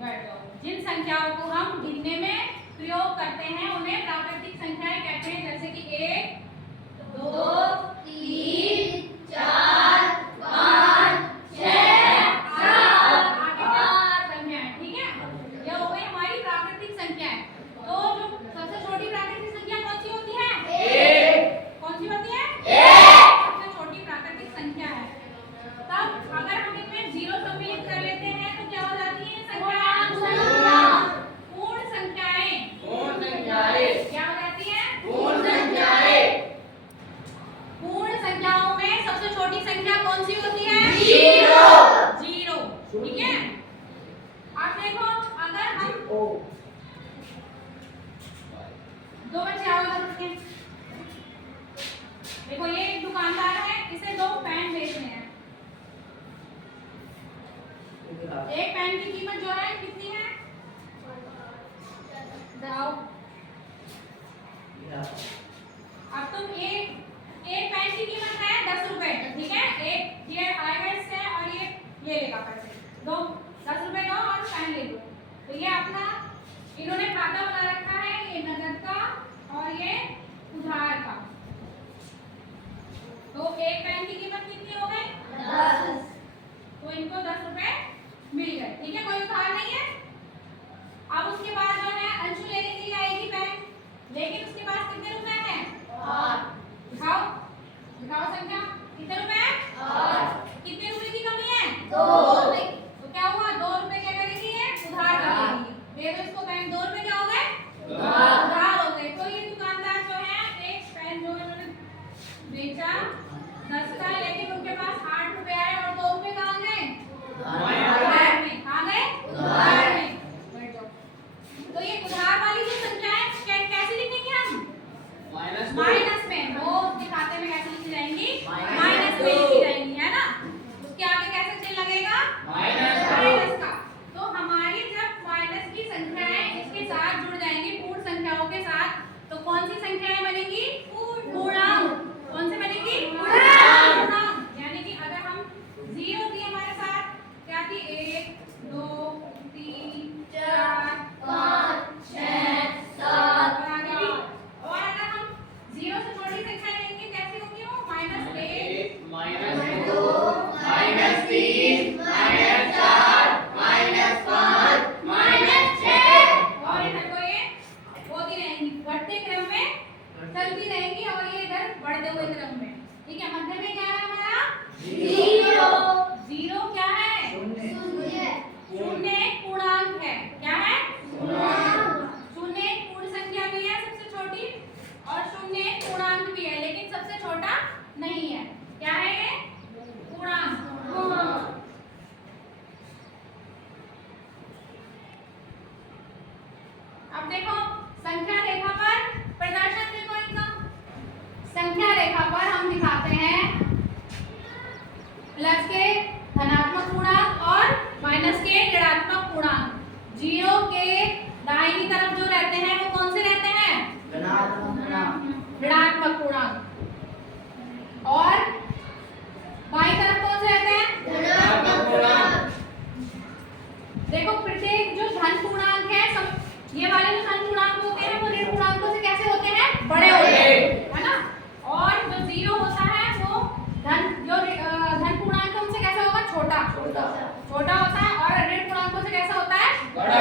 बैठ जाओ। जिन संख्याओं को हम गिनने में प्रयोग करते हैं उन्हें प्राकृतिक संख्याएं कहते हैं, जैसे कि 1, 2, 3, 4, 5, 6, 7 आगे संख्याएं। ठीक है, यह हो गई हमारी प्राकृतिक संख्याएं। तो जो सबसे छोटी प्राकृतिक संख्या कौन सी होती है? 1। कौन सी होती है? 1 सबसे छोटी प्राकृतिक संख्या है। तब अगर हम इनमें 0 सम्मिलित कर लेते हैं तो क्या हो जाती है संख्या? पूर्ण संख्याएं। पूर्ण संख्याएं क्या हो जाती है? पूर्ण संख्याएं। पूर्ण संख्याओं में सबसे छोटी संख्या कौन सी होती है? 0। ठीक है, अब देखो अगर हम दो बच्चे आओ इधर उठ के। देखो ये एक दुकानदार है, इसे 2 पेन बेचने हैं। एक पेन की कीमत जो है कितनी है? बताओ। अब तुम एक पेन की कीमत है 10 रुपए, ठीक है, एक ये आएगा इससे और ये लेगा पैसे, दो 10 रुपए दो और पेन ले लो। तो ये अपना इन्होंने खाता बना रखा है, ये नगद का और ये उधार का। तो एक पेन की कीमत कितनी हो गई? 10। तो इनको 10 रुपए मिल गए। ठीक है, कोई उधार नहीं है। अब उसके बाद जो है अंशु लेने के लिए आएगी पेन, लेकिन उसके पास कितने रुपए हैं? 8। दिखाओ दिखाओ संख्या, कितने रुपए हैं? 8। कितने रुपए की कमी है? 2। तो क्या हुआ? 2 रुपए क्या करेगी? ये उधार करेगी। दे दो इसको पेन, 2 रुपए क्या हो गए? उधार हो गए। तो ये दुकानदार जो है एक पेन जो इन्होंने बेचा 10 का, लेकिन उनके पास 8 रुपए आए और 2 रुपए कहाँ गए? उधार में। कहाँ गए? उधार में। बैठ जाओ। तो ये उधार वाली जो संख्या है कैसे लिखेंगे हम? माइनस में। वो दिखाते में कैसे लिखी जाएंगी? माइनस में लिखी जाएंगी, है ना। उसके आगे कैसे चिन्ह लगेगा? माइनस का। तो हमारी जब माइनस की संख्याएं इसके साथ जुड़ जाएंगी पूर्ण संख्याओं के साथ, तो कौन सी संख्याएं बनेंगी? पूर्णांक। कौन से बनेंगी? पूर्णांक। यानी कि अगर हम 0 थी हमारे साथ, क्या थी? 1, 2, 3, 4, 5, 6, 7 और आगे भी। और अगर हम 0 से छोटी संख्या लेंगे कैसी होगी वो? -1, -2, -3, -4, -5, -6 और इधर को ये होती रहेंगी, घटते क्रम में चलती रहेंगी और ये इधर बढ़ते हुए क्रम में। ठीक है, मध्य में क्या है हमारा? 0। 0 क्या है? शून्य एक पूर्णांक है। क्या है? शून्य एक पूर्ण संख्या भी है सबसे छोटी, और शून्य एक पूर्णांक भी है, लेकिन सबसे छोटा नहीं है। क्या है ये? पूर्णांक। अब देखो संख्या रेखा पर प्रदर्शन देखो इनका। संख्या रेखा पर हम दिखाते हैं प्लस के धनात्मक पूर्णांक और माइनस के ऋणात्मक पूर्णांक। 0 के दाहिनी तरफ जो रहते हैं वो कौन से रहते हैं? ऋणात्मक पूर्णांक। और बाईं तरफ कौन से रहते हैं? धनात्मक पूर्णांक। देखो प्रत्येक जो धन पूर्णांक है, ये वाले जो धन पूर्णांक होते हैं वो ऋण पूर्णांकों से कैसे होते हैं? बड़े होते हैं, है ना। और जो 0 होता है वो धन पूर्णांक है उनसे कैसा होगा? छोटा होता है, और ऋण पूर्णांकों से कैसा होता है? बड़ा।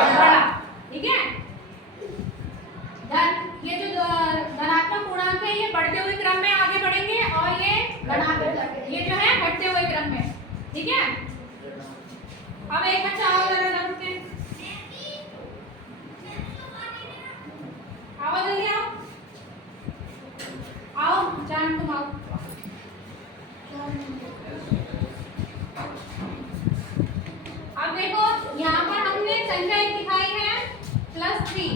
ठीक है, ये जो धनात्मक पूर्णांक है ये बढ़ते हुए क्रम में आगे बढ़ेंगे और ये जो है घटते हुए क्रम में। ठीक है, अब एक बच्चा आओ जरा उठ के, आओ जल्दी आओ जान तुम आओ। अब देखो यहाँ पर हमने संख्या एक दिखाई है +3